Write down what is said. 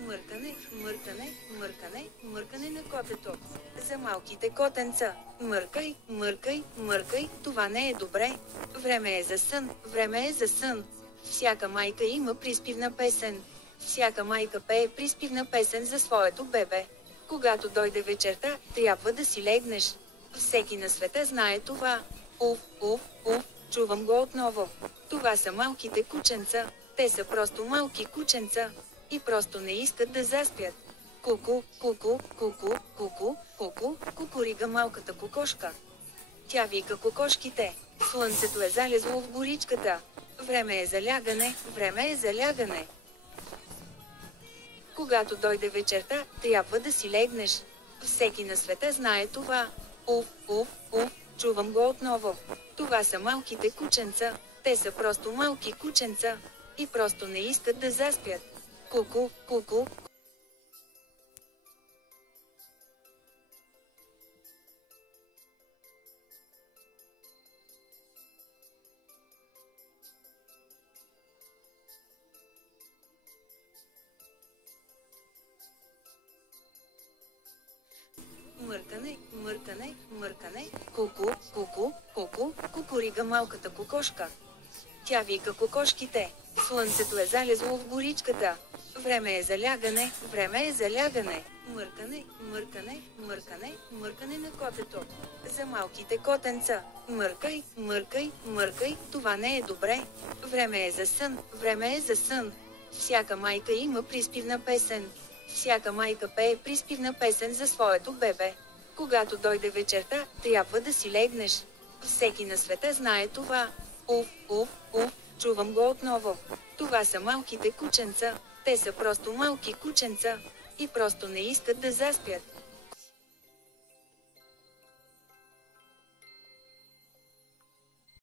Мъркане, мъркане, мъркане, мъркане на котето. За малките котенца. Мъркай, мъркай, мъркай, това не е добре. Време е за сън, време е за сън. Всяка майка има приспивна песен. Всяка майка пее приспивна песен за своето бебе. Когато дойде вечерта, трябва да си легнеш. Всеки на света знае това. Уф, уф, уф, чувам го отново. Това са малките кученца. Те са просто малки кученца. И просто не искат да заспят. Куку, куку, куку, куку, куку, кукурига малката кокошка. Тя вика кокошките. Слънцето е залезло в горичката. Време е за лягане, време е за лягане. Когато дойде вечерта, трябва да си легнеш. Всеки на света знае това. Уф, уф, уф, чувам го отново. Това са малките кученца. Те са просто малки кученца. И просто не искат да заспят. Куку, куку. Мъркане, мъркане, мъркане, куку, куку, куку, кукурига малката кокошка. Тя вика кокошките. Слънцето е залезло в горичката. Време е за лягане, време е за лягане. Мъркане, мъркане, мъркане, мъркане на котето. За малките котенца. Мъркай, мъркай, мъркай, това не е добре. Време е за сън, време е за сън. Всяка майка има приспивна песен. Всяка майка пее приспивна песен за своето бебе. Когато дойде вечерта, трябва да си легнеш. Всеки на света знае това. Уф, уф, уф, чувам го отново. Това са малките кученца. Те са просто малки кученца. И просто не искат да заспят.